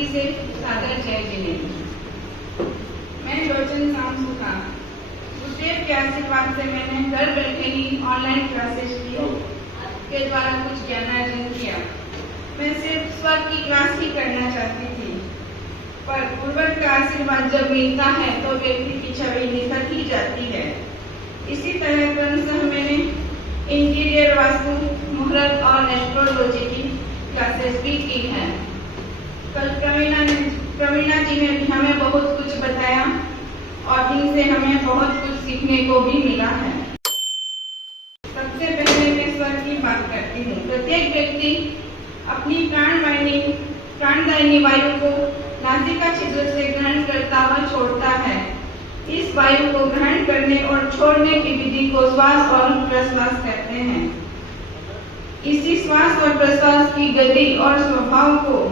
भक्ति से सादर जय जिनेन्द्र। मैं लोचन शाम सुखा गुरुदेव के आशीर्वाद से मैंने घर बैठे ही ऑनलाइन क्लासेस की के द्वारा कुछ ज्ञानार्जन किया। मैं सिर्फ स्वर की क्लास ही करना चाहती थी, पर गुरुवर का आशीर्वाद जब मिलता है तो व्यक्ति की छवि निखर ही जाती है। इसी तरह क्रमशः मैंने इंटीरियर वास्तु, मुहूर्त और एस्ट्रोलॉजी की क्लासेस भी की हैं। कल प्रवीणा जी ने भी हमें बहुत कुछ बताया और इनसे हमें बहुत कुछ सीखने को भी मिला है। सबसे पहले मैं स्वर की बात करती हूँ। प्रत्येक व्यक्ति अपनी प्राणदायिनी वायु को नासिका छिद्र से ग्रहण करता व छोड़ता है। इस वायु को ग्रहण करने और छोड़ने की विधि को श्वास और प्रश्वास कहते हैं। इसी श्वास और प्रश्वास की गति और स्वभाव को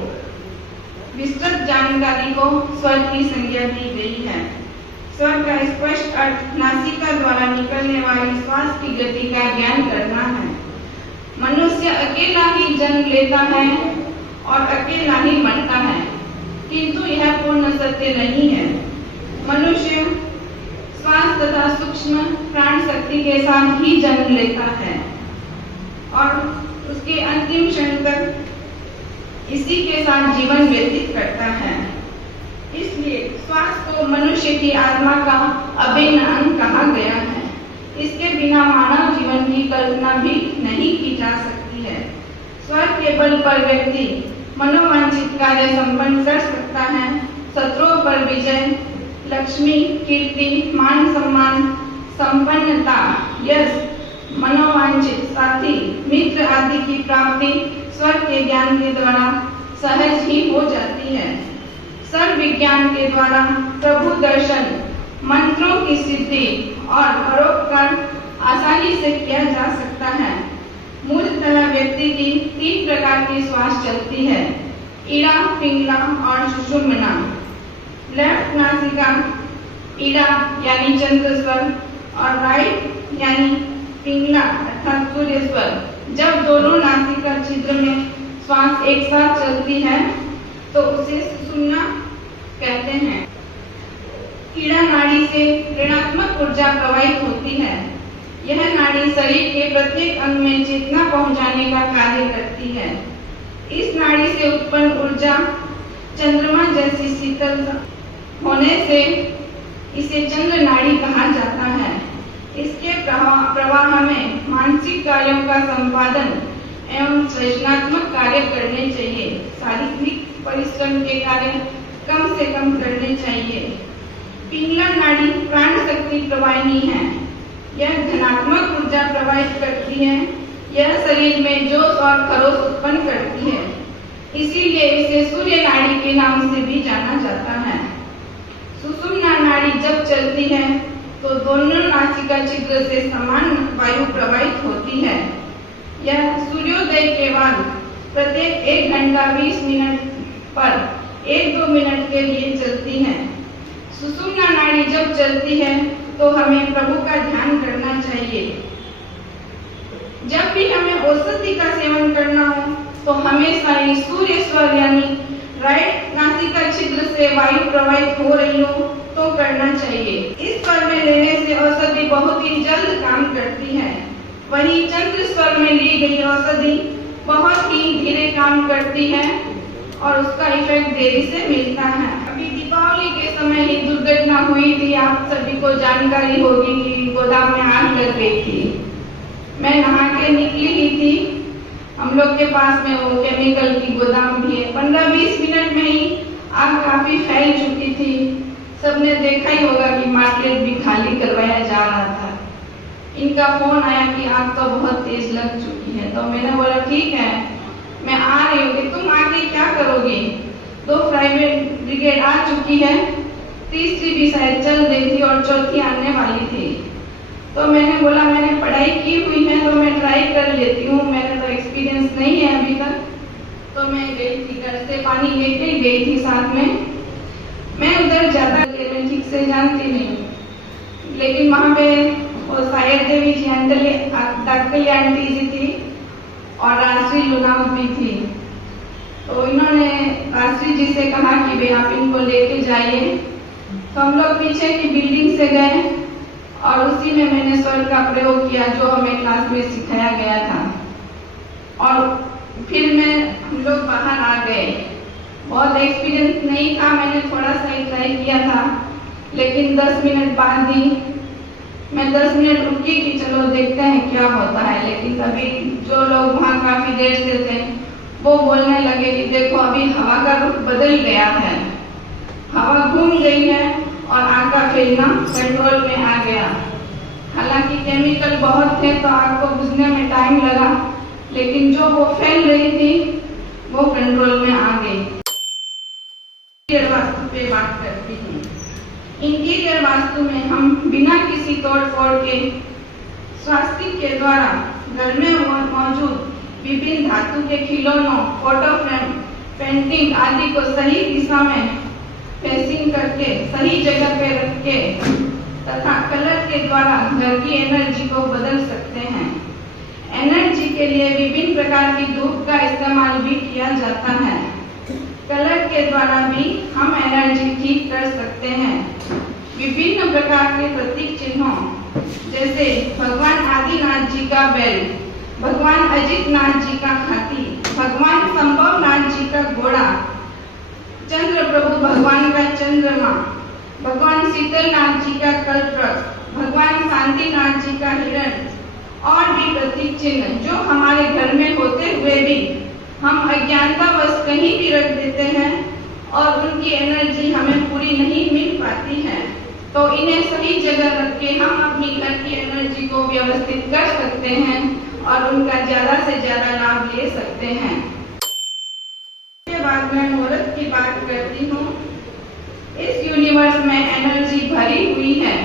विस्तृत जानकारी को स्वर की संज्ञा दी गई है। स्वर का स्पष्ट अर्थ नासिका द्वारा निकलने वाली श्वास की गति का ज्ञान करना है। मनुष्य अकेला ही जन्म लेता है और अकेला ही मरता है, किंतु यह पूर्ण सत्य नहीं है। मनुष्य श्वास तथा सूक्ष्म प्राण शक्ति के साथ ही जन्म लेता है और उसके अंतिम क्षण तक इसी के साथ जीवन व्यतीत करता है। इसलिए श्वास को मनुष्य की आत्मा का अभिन्न अंग कहा गया है। इसके बिना मानव जीवन की कल्पना भी नहीं की जा सकती है। स्वर के बल पर व्यक्ति मनोवांछित कार्य संपन्न कर सकता है। शत्रुओं पर विजय, लक्ष्मी, कीर्ति, मान सम्मान, संपन्नता, यश, मनोवांछित साथी, मित्र आदि की प्राप्ति स्वर के ज्ञान के द्वारा सहज ही हो जाती है। सर्व विज्ञान के द्वारा प्रभु दर्शन, मंत्रों की सिद्धि और परोपकार आसानी से किया जा सकता है। मूलतः व्यक्ति की 3 प्रकार की श्वास चलती है: इड़ा, पिंगला और सुषुम्ना। लेफ्ट नासिका इड़ा यानी चंद्र स्वर और राइट यानी पिंगला अर्थात सूर्य स्वर। जब दोनों नासिका छिद्र में श्वास एक साथ चलती है तो उसे सुषुम्ना कहते हैं। इड़ा नाड़ी से ऋणात्मक ऊर्जा प्रवाहित होती है। यह नाड़ी शरीर के प्रत्येक अंग में चेतना पहुंचाने का कार्य करती है। इस नाड़ी से उत्पन्न ऊर्जा चंद्रमा जैसी शीतल होने से इसे चंद्र नाड़ी कहा जाता है। इसके प्रवाह में मानसिक कार्यों का संपादन एवं सृजनात्मक कार्य करने चाहिए। शारीरिक परिश्रम के कार्य कम से कम करने चाहिए। पिंगला नाड़ी प्राण शक्ति प्रवाहिनी है। यह धनात्मक ऊर्जा प्रवाहित करती है। यह शरीर में जोश और खरोश उत्पन्न करती है। इसीलिए इसे सूर्य नाड़ी के नाम से भी जाना जाता है। सुषुम्ना नाड़ी जब चलती है तो दोनों नासिका छिद्र से समान वायु प्रवाहित होती है। यह सूर्योदय के बाद प्रत्येक 1 घंटा 20 मिनट पर 1-2 मिनट के लिए चलती है। सुषुम्ना नाड़ी जब चलती है तो हमें प्रभु का ध्यान करना चाहिए। जब भी हमें औषधि का सेवन करना हो तो हमेशा ही सूर्य स्वर यानी राइट नासिका छिद्र से वायु प्रवाहित हो रही हो तो करना चाहिए। इस स्वर में लेने से औषधि बहुत ही जल्द काम करती है। वहीं चंद्र स्वर में ली गई औषधि बहुत ही धीरे काम करती है और उसका इफेक्ट देरी से मिलता है। अभी दीपावली के समय ही दुर्घटना हुई थी। आप सभी को जानकारी होगी कि गोदाम में आग लग गई थी। मैं नहा के निकली ही थी। हम लोग के पास में वो केमिकल की गोदाम भी है। 15-20 मिनट में ही आग काफी फैल चुकी थी। सबने देखा ही होगा कि मार्केट भी खाली करवाया जा रहा था। इनका फोन आया कि आग तो बहुत तेज लग चुकी है। तो मैंने बोला ठीक है, मैं आ रही हूँ कि तुम आगे क्या करोगी। 2 प्राइवेट ब्रिगेड आ चुकी है, तीसरी भी शायद चल रही थी और चौथी आने वाली थी। तो मैंने बोला मैंने पढ़ाई की हुई है तो मैं ट्राई कर लेती हूँ, मैंने तो एक्सपीरियंस नहीं है अभी तक। तो मैं गई थी, घर से पानी लेके गई थी साथ में। मैं उधर ज्यादा मैं ठीक से जानती नहीं, लेकिन वहाँ पे वो सायर देवी जी दाकली आंटी जी थी और राजश्री लुनावत भी थी। तो इन्होंने राजश्री शास्त्री जी से कहा कि वे आप इनको लेके जाइए। तो हम लोग पीछे की बिल्डिंग से गए और उसी में मैंने स्वर का प्रयोग किया जो हमें क्लास में सिखाया गया था। और फिर हम लोग बाहर आ गए। बहुत एक्सपीरियंस नहीं था, मैंने थोड़ा सा ही ट्राई किया था, लेकिन 10 मिनट बाद ही मैं 10 मिनट रुकी कि चलो देखते हैं क्या होता है। लेकिन तभी जो लोग वहाँ काफी देर से थे वो बोलने लगे कि देखो अभी हवा का रुख बदल गया है, हवा घूम गई है और आग का फैलना कंट्रोल में आ गया। हालांकि केमिकल बहुत थे तो आग को बुझने में टाइम लगा, लेकिन जो वो फैल रही थी वो कंट्रोल में आ गई। इंटीरियर वास्तु पे बात करती हूँ। इंटीरियर वास्तु में हम बिना किसी तोड़ फोड़ के स्वास्तिक के द्वारा घर में मौजूद विभिन्न धातु के खिलौनों, फोटो फ्रेम, पेंटिंग आदि को सही दिशा में फेसिंग करके सही जगह पे रख के तथा कलर के द्वारा घर की एनर्जी को बदल सकते हैं। एनर्जी के लिए विभिन्न प्रकार की धूप का इस्तेमाल भी किया जाता है। कलर के द्वारा भी हम एनर्जी ठीक कर सकते हैं। विभिन्न प्रकार के प्रतीक चिन्हों जैसे भगवान आदिनाथ जी का बैल, भगवान अजित नाथ जी का हाथी, भगवान संभव नाथ जी का घोड़ा, चंद्र प्रभु भगवान का चंद्रमा, भगवान शीतलनाथ जी का कल्पवृक्ष, भगवान शांतिनाथ जी का हिरण और भी प्रतीक चिन्ह जो हमारे घर में होते हुए भी हम अज्ञानतावश कहीं भी रख देते हैं और उनकी एनर्जी हमें पूरी नहीं मिल पाती है। तो इन्हें सही जगह रख के हम अपनी घर की एनर्जी को व्यवस्थित कर सकते हैं और उनका ज्यादा से ज्यादा लाभ ले सकते हैं। इसके बाद मैं मुहूर्त की बात करती हूँ। इस यूनिवर्स में एनर्जी भरी हुई है।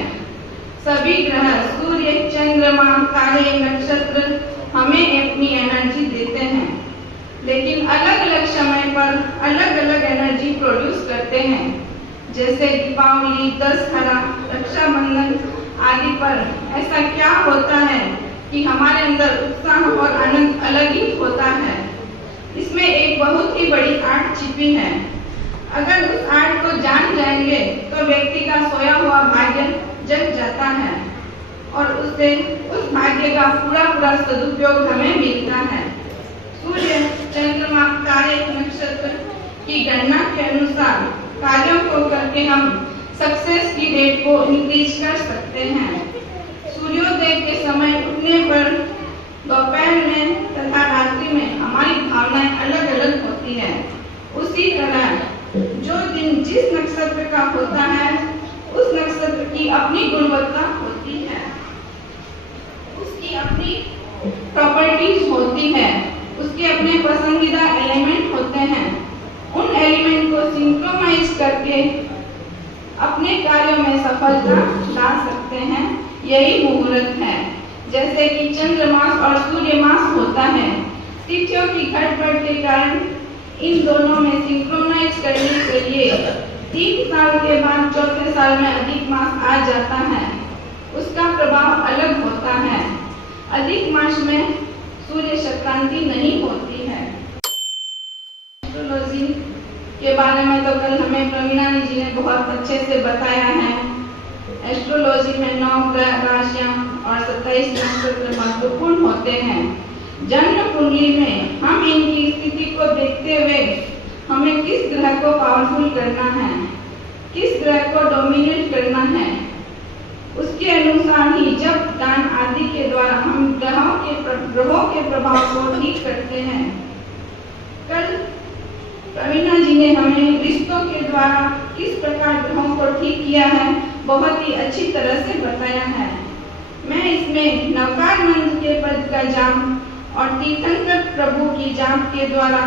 सभी ग्रह, सूर्य, चंद्रमा, तारे, नक्षत्र हमें अपनी एनर्जी देते हैं, लेकिन अलग अलग समय पर अलग अलग एनर्जी प्रोड्यूस करते हैं। जैसे दीपावली, दशहरा, रक्षाबंधन आदि पर ऐसा क्या होता है कि हमारे अंदर उत्साह और आनंद अलग ही होता है। इसमें एक बहुत ही बड़ी आर्ट छिपी है। अगर उस आर्ट को जान जाएंगे तो व्यक्ति का सोया हुआ भाग्य जग जाता है और उससे उस भाग्य का पूरा सदुपयोग हमें मिलता है। सूर्य, चंद्रमा, तारे, नक्षत्र की गणना के अनुसार कार्यों को करके हम सक्सेस की रेट को इंक्रीज कर सकते हैं। सूर्योदय के समय उठने पर दोपहर में तथा रात्रि में हमारी भावनाएं अलग अलग होती है। उसी तरह जो दिन जिस नक्षत्र का होता है उस नक्षत्र की अपनी गुणवत्ता होती है, उसकी अपनी प्रॉपर्टीज होती है, उसके अपने पसंदीदा एलिमेंट होते हैं। उन एलिमेंट को सिंक्रोनाइज करके अपने कार्यों में सफलता ला सकते हैं। यही मुहूर्त है। जैसे कि चंद्रमास और सूर्य मास होता है, तिथियों की घटबढ़ के कारण इन दोनों में सिंक्रोनाइज करने के लिए 3 साल के बाद चौथे साल में अधिक मास आ जाता है। उसका प्रभाव अलग होता है। अधिक मास में सूर्य संक्रांति नहीं होती है। एस्ट्रोलॉजी के बारे में तो कल हमें प्रवीणा जी ने बहुत अच्छे से बताया है। एस्ट्रोलॉजी में 9 ग्रह, राशियां और 27 नक्षत्र महत्वपूर्ण होते हैं। जन्म कुंडली में हम इनकी स्थिति को देखते हुए हमें किस ग्रह को पावरफुल करना है, किस ग्रह को डोमिनेट करना है, उसके अनुसार ही जब दान आदि के द्वारा हम ग्रहों के प्रभाव को ठीक करते हैं। कल प्रवीणा जी ने हमें रिश्तों के द्वारा किस प्रकार ग्रहों को ठीक किया है बहुत ही अच्छी तरह से बताया है। मैं इसमें नवकार मंत्र के पद का जाप और तीर्थंकर प्रभु की जाप के द्वारा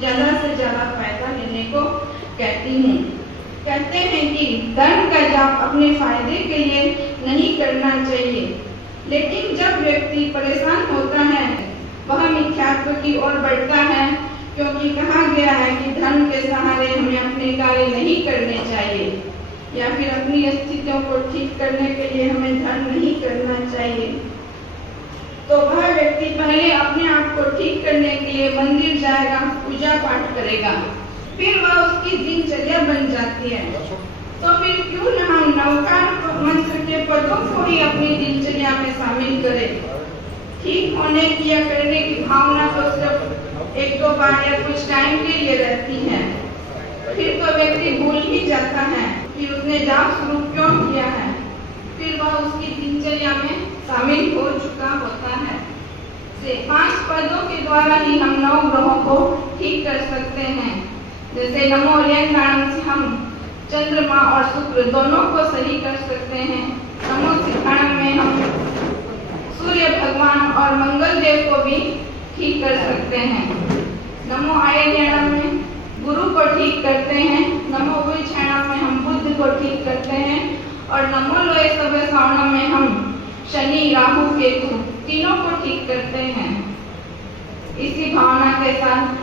ज्यादा से ज्यादा फायदा लेने को कहती हूँ। कहते हैं कि धर्म का जाप अपने फायदे के लिए नहीं करना चाहिए, लेकिन जब व्यक्ति परेशान होता है वह मिथ्यात्व की ओर बढ़ता है, क्योंकि कहा गया है कि धर्म के सहारे हमें अपने कार्य नहीं करने चाहिए या फिर अपनी स्थितियों को ठीक करने के लिए हमें धर्म नहीं करना चाहिए। तो वह व्यक्ति पहले अपने आप को ठीक करने के लिए मंदिर जाएगा, पूजा पाठ करेगा। फिर वह उसकी दिनचर्या बन जाती है। तो फिर क्यों न हम नवकार मंत्र के पदों को ही अपनी दिनचर्या में शामिल करें। ठीक होने की या करने की भावना तो सिर्फ एक दो बार या कुछ टाइम के लिए रहती है, फिर तो व्यक्ति भूल ही जाता है कि उसने जाप शुरू क्यों किया है, फिर वह उसकी दिनचर्या में शामिल हो चुका होता है। 5 पदों के द्वारा ही हम 9 ग्रहों को ठीक कर सकते हैं। जैसे नमो र्यंगाणम से हम चंद्रमा और शुक्र दोनों को सही कर सकते हैं। नमो सिद्धाणम में हम सूर्य भगवान और मंगल देव को भी ठीक कर सकते हैं। नमो आयर्याणम में गुरु को ठीक करते हैं। नमो विछाणम में हम बुध को ठीक करते हैं और नमो लोय सभ्य सावणम में हम शनि राहु केतु तीनों को ठीक करते हैं। इसी भावना के साथ